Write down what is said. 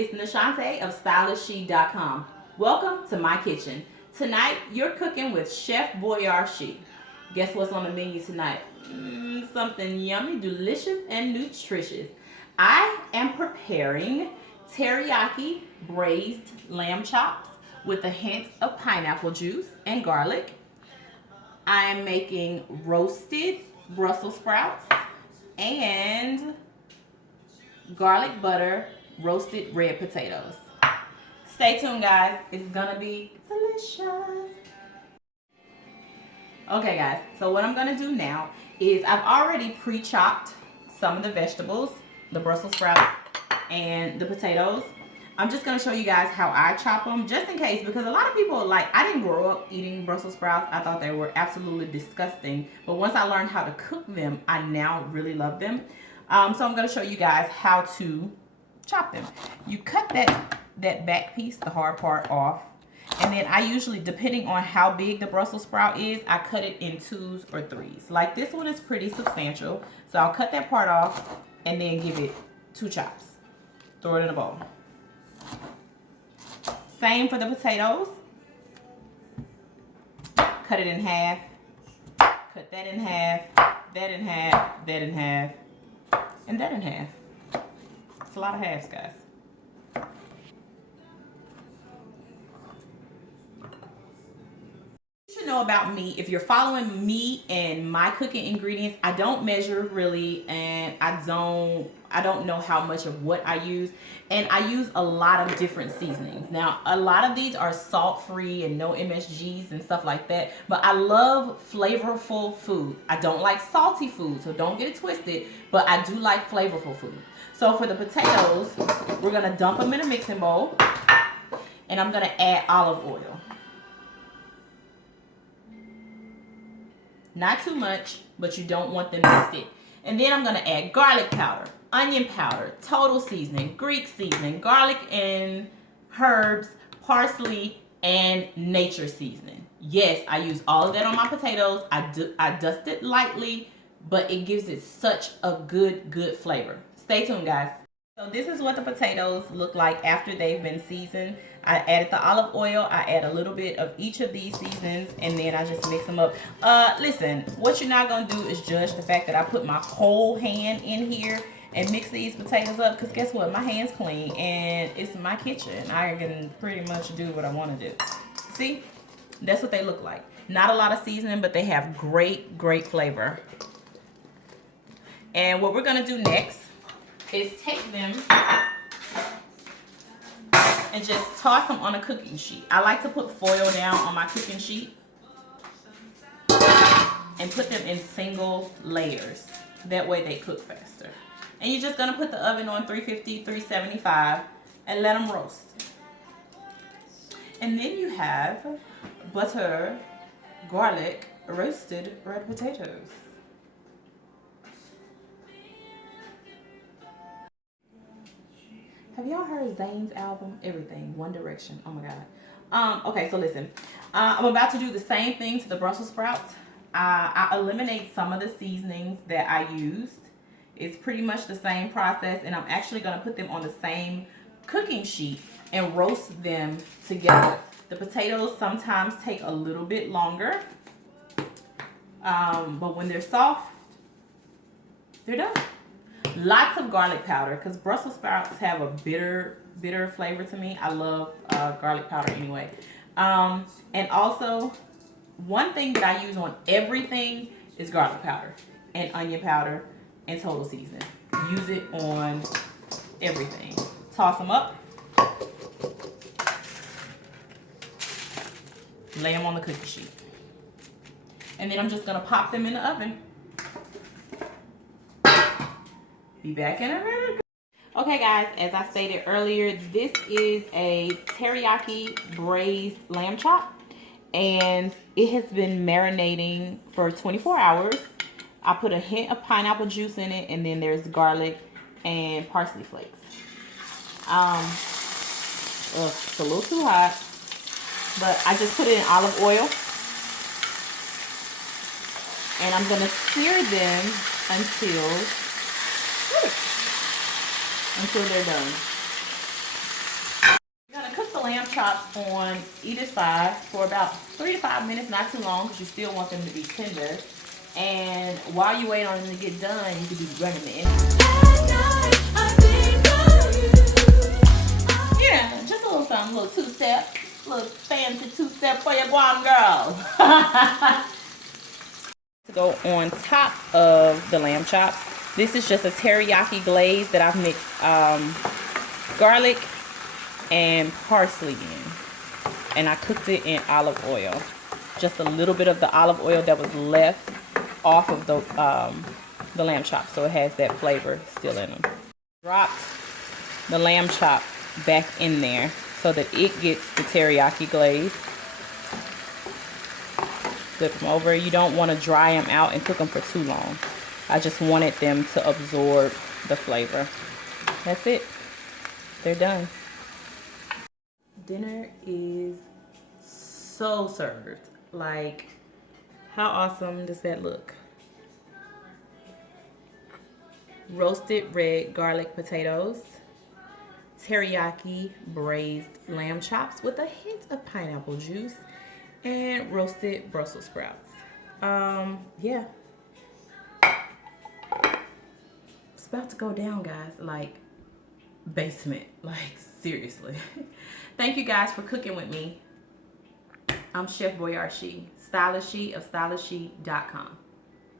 it's Nashante of StyleIsShe.com. Welcome to my kitchen. Tonight, you're cooking with Chef Boyardee. Guess what's on the menu tonight? Something yummy, delicious, and nutritious. I am preparing teriyaki braised lamb chops with a hint of pineapple juice and garlic. I am making roasted Brussels sprouts and garlic butter roasted red potatoes. Stay tuned, guys. It's gonna be delicious. Okay, guys, so what I'm gonna do now is I've already pre-chopped some of the vegetables, the Brussels sprouts and the potatoes. I'm just gonna show you guys how I chop them, just in case, because a lot of people, like, I didn't grow up eating Brussels sprouts. I thought they were absolutely disgusting, but once I learned how to cook them, I now really love them. So I'm gonna show you guys how to chop them. You cut that back piece, the hard part, off, and then I usually, depending on how big the Brussels sprout is, I cut it in 2s or 3s. Like this one is pretty substantial, so I'll cut that part off and then give it 2 chops. Throw it in a bowl. Same for the potatoes. Cut it in half. Cut that in half. That in half. That in half. And that in half. It's a lot of halves, guys. You should know about me, if you're following me and my cooking ingredients, I don't measure really, and I don't know how much of what I use, and I use a lot of different seasonings. Now, a lot of these are salt-free and no MSGs and stuff like that, but I love flavorful food. I don't like salty food, so don't get it twisted, but I do like flavorful food. So for the potatoes, we're gonna dump them in a mixing bowl, and I'm gonna add olive oil. Not too much, but you don't want them to stick. And then I'm gonna add garlic powder, onion powder, total seasoning, Greek seasoning, garlic and herbs, parsley, and nature seasoning. Yes, I use all of that on my potatoes. I dust it lightly, but it gives it such a good flavor. Stay tuned, guys. So this is what the potatoes look like after they've been seasoned. I added the olive oil. I add a little bit of each of these seasonings, and then I just mix them up. Listen, what you're not going to do is judge the fact that I put my whole hand in here and mix these potatoes up, because guess what? My hand's clean, and it's my kitchen. I can pretty much do what I want to do. See? That's what they look like. Not a lot of seasoning, but they have great flavor. And what we're going to do next is take them and just toss them on a cooking sheet. I like to put foil down on my cooking sheet and put them in single layers. That way they cook faster. And you're just gonna put the oven on 350, 375 and let them roast. And then you have butter, garlic, roasted red potatoes. Have y'all heard Zayn's album? Everything, One Direction. Oh my God. Okay, so listen. I'm about to do the same thing to the Brussels sprouts. I eliminate some of the seasonings that I used. It's pretty much the same process, and I'm actually going to put them on the same cooking sheet and roast them together. The potatoes sometimes take a little bit longer, but when they're soft, they're done. Lots of garlic powder, because Brussels sprouts have a bitter flavor to me. I love garlic powder anyway. And also, one thing that I use on everything is garlic powder and onion powder and total seasoning. Use it on everything. Toss them up. Lay them on the cookie sheet. And then I'm just going to pop them in the oven. Be back in a minute. Okay, guys, as I stated earlier, this is a teriyaki braised lamb chop, and it has been marinating for 24 hours. I put a hint of pineapple juice in it, and then there's garlic and parsley flakes. It's a little too hot, but I just put it in olive oil, and I'm gonna sear them until they're done. chops on either side for about 3 to 5 minutes, not too long, because you still want them to be tender. And while you wait on them to get done, you could be running the engine. Yeah, just a little something, a little two-step, a little fancy two-step for your Guam girl. To go on top of the lamb chops, this is just a teriyaki glaze that I've mixed garlic and parsley in, and I cooked it in olive oil. Just a little bit of the olive oil that was left off of the lamb chops, so it has that flavor still in them. Dropped the lamb chop back in there so that it gets the teriyaki glaze. Flip them over. You don't want to dry them out and cook them for too long. I just wanted them to absorb the flavor. That's it. They're done. Dinner is so served. Like, how awesome does that look? Roasted red garlic potatoes, teriyaki braised lamb chops with a hint of pineapple juice, and roasted Brussels sprouts. Yeah. It's about to go down, guys. Like, basement. Like, seriously. Thank you guys for cooking with me. I'm Chef StyleIsShe of StyleIsShe.com.